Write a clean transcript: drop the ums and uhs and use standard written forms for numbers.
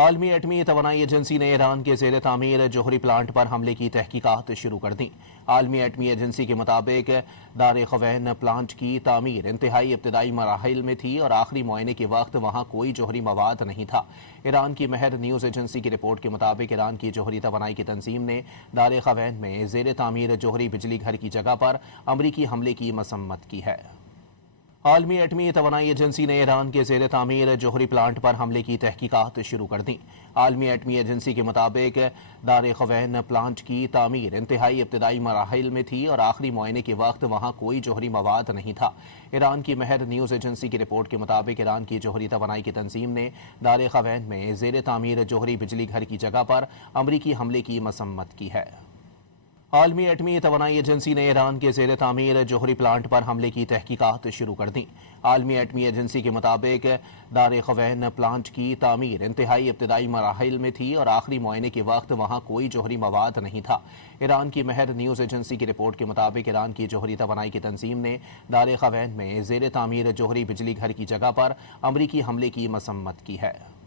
عالمی ایٹمی توانائی ایجنسی نے ایران کے زیر تعمیر جوہری پلانٹ پر حملے کی تحقیقات شروع کر دیں۔ عالمی ایٹمی ایجنسی کے مطابق دار خوین پلانٹ کی تعمیر انتہائی ابتدائی مراحل میں تھی اور آخری معائنے کے وقت وہاں کوئی جوہری مواد نہیں تھا۔ ایران کی مہر نیوز ایجنسی کی رپورٹ کے مطابق ایران کی جوہری توانائی کی تنظیم نے دار خوین میں زیر تعمیر جوہری بجلی گھر کی جگہ پر امریکی حملے کی مذمت کی ہے۔ عالمی ایٹمی توانائی ایجنسی نے ایران کے زیر تعمیر جوہری پلانٹ پر حملے کی تحقیقات شروع کر دیں۔ عالمی ایٹمی ایجنسی کے مطابق دار خوین پلانٹ کی تعمیر انتہائی ابتدائی مراحل میں تھی اور آخری معائنے کے وقت وہاں کوئی جوہری مواد نہیں تھا۔ ایران کی مہر نیوز ایجنسی کی رپورٹ کے مطابق ایران کی جوہری توانائی کی تنظیم نے دار خوین میں زیر تعمیر جوہری بجلی گھر کی جگہ پر امریکی حملے کی مذمت کی ہے۔ عالمی ایٹمی توانائی ایجنسی نے ایران کے زیر تعمیر جوہری پلانٹ پر حملے کی تحقیقات شروع کر دیں۔ عالمی ایٹمی ایجنسی کے مطابق دار خوین پلانٹ کی تعمیر انتہائی ابتدائی مراحل میں تھی اور آخری معائنے کے وقت وہاں کوئی جوہری مواد نہیں تھا۔ ایران کی مہر نیوز ایجنسی کی رپورٹ کے مطابق ایران کی جوہری توانائی کی تنظیم نے دار خوین میں زیر تعمیر جوہری بجلی گھر کی جگہ پر امریکی حملے کی مذمت کی ہے۔